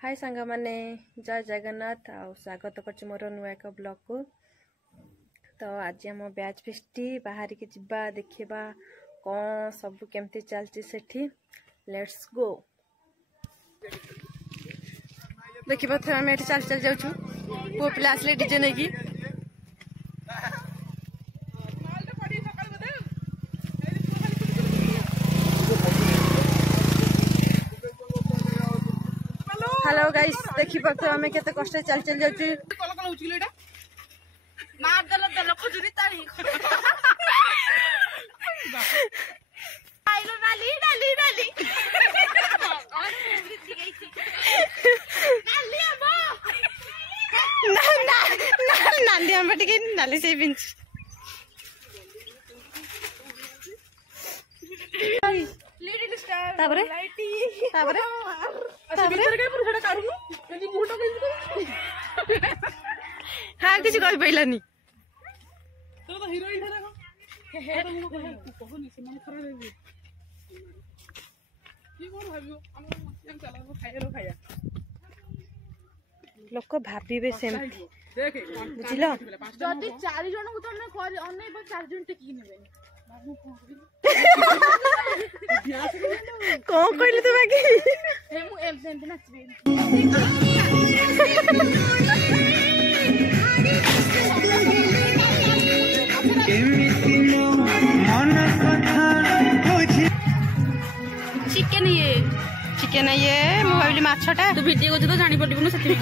हाय सांग माने जय जगन्नाथ आ स्वागत कर मोर नुआ एक ब्लॉग को। तो आज आम बैच फेस्टी बाहर के जिबा देखा कौन सब केमती चलती सेठी। लेट्स गो देखा थे आम चल चल जाऊँ पु पिला आसले डीजे नहीं कि हेलो गाइस देखी पाते आम केते कष्ट चल चल जाउची मार दल दल खजुरी तारी आइलो डाली डाली डाली नाली अबो ना ना ना नाली हम टिके नाली से बिंच लिटिल स्टार ताबरे ताबरे हाँ किसी कही पाइलानी लोक भावे सेमती बुझल जदि 4 जन को तने अनेब 4 जन टेकी नेबे कौन कहले तो बाकी हे मु एम सेम नाचबे चिकेन ये मु भाबिली माछटा तू वीडियो को तो जानि पड़िबनु सथि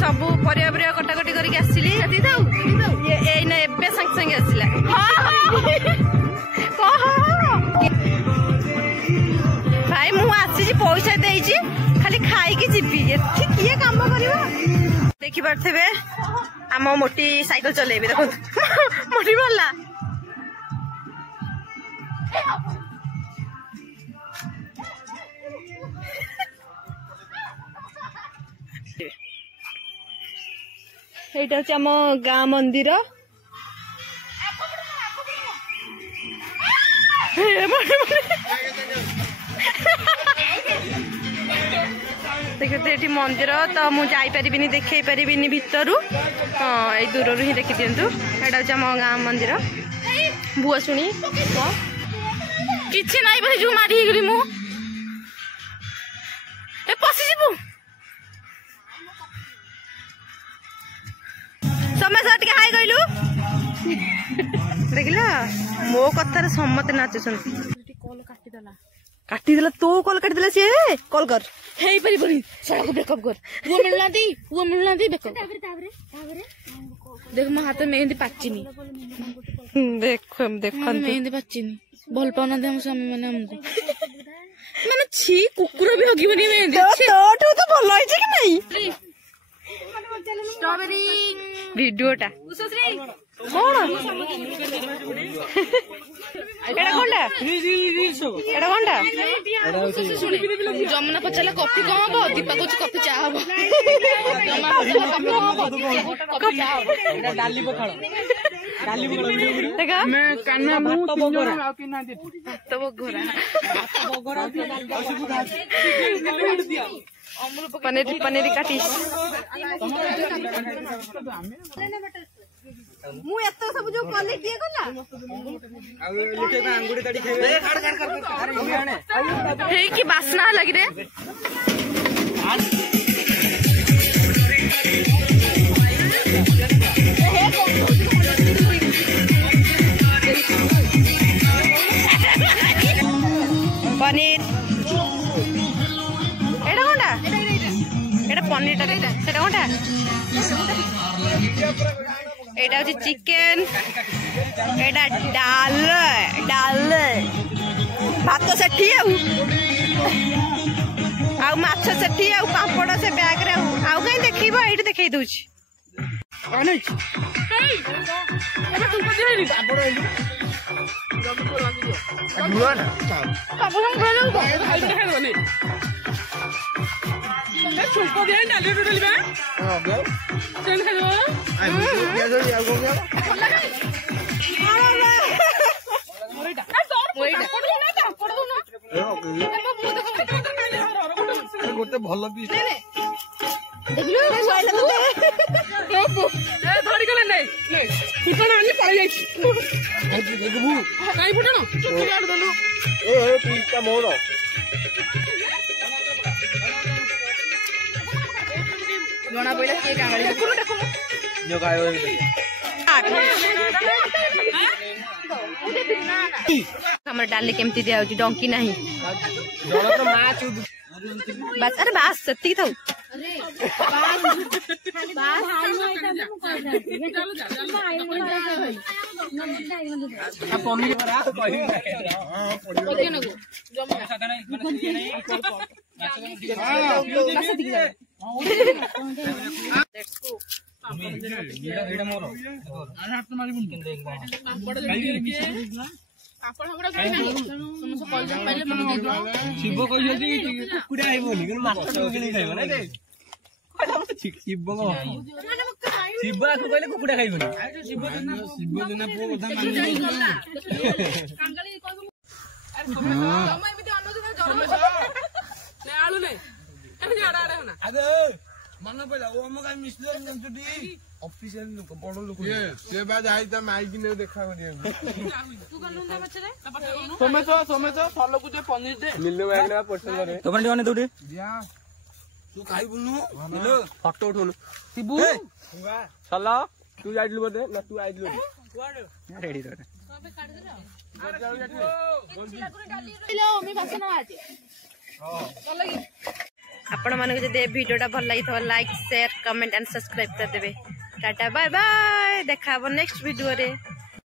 सब परिया कटाकटी करके आसली संगे संगे आसला भाई मु आसी पैसा देजी खाली खाई जीवी किए काम कर देखी पारे आम मोटी साइकिल चलेबी देखो मोटी भला এইটা হচ্ছে আম গাঁ মন্দির देखते ये मंदिर तो मुझे जापरि देखई पारि भितर हाँ ये दूर ही देखी दिंतु यहाँ हूँ आम गाँ मंदिर बुआ शुणी कि ना जो मारी मु पशिबू समस्या टे हाई कहलु देख मो कथार समते नाचुं कल काटिदेला तो कल काटिदेला सी कल कर हे परिबनी सड़क ब्रेकअप कर वो मिलना ब्रेकअप देख मो हाथ मेहंदी पाचिनी देख मेहंदी पाचिनी भल पाउना हम स्वामी माने हमको माने छी कुकुर भी हगिबनी मेहंदी तो भल होइछ कि नहीं स्ट्रॉबेरी वीडियोटा कौन एटा कोनटा एटा कोनटा जमुना पचाला कॉफी कम हबो दीपा को कॉफी चा हबो जमुना पचाला कॉफी कम हबो कॉफी चा हबो एटा डाली पखाळो देखा मैं कान्ना मु तीन जण आ के ना दे तब घोरा पनीर काटिस मु एत सब जो कले किए गला आ लुटे का अंगुड़ी ताड़ी खाइबे हे की वासना लगी रे पनीर एटा कोनटा एटा पनीर टा सेटा कोनटा एटा होची चिकेन एटा डाल डाल भात सेठी आ माछ सेठी आ पापड़ से बैग रे आ कहीं देखिबो एठी देखै दउची कौन है गोटे भल पीस मोर जना पड़ा हमर डाली केमती दिया होची डंकी नहीं बस अरे बस सत्ती था शिव कुकुड़ा शिव आखु कहले कुकुड़ा खाइबनी शिव दिन पुओ कथा मन पड़ा वो हम का मिस्टर जंतुटी ऑफिशियल लोग बड़ लोग ये से बाद आई त माइक ने देखा करियो तू गलुंदा बचरे टोमेटो फॉलो को जे पनीर दे मिलने वाला पर्सन करे टोमेटो ने दूटी दिया तू खाइ बुनु हेलो फोटो उठोनु शिबू चला तू आइलु बदे ना तू आइलु रेडी रे सबे काट दे लो मी बसना आजे हां चल आपण मन को जदि वीडियोटा भल लगी तो like share comment and subscribe कर देबे टाटा बाय बाय देखा नेक्स्ट वीडियो रे।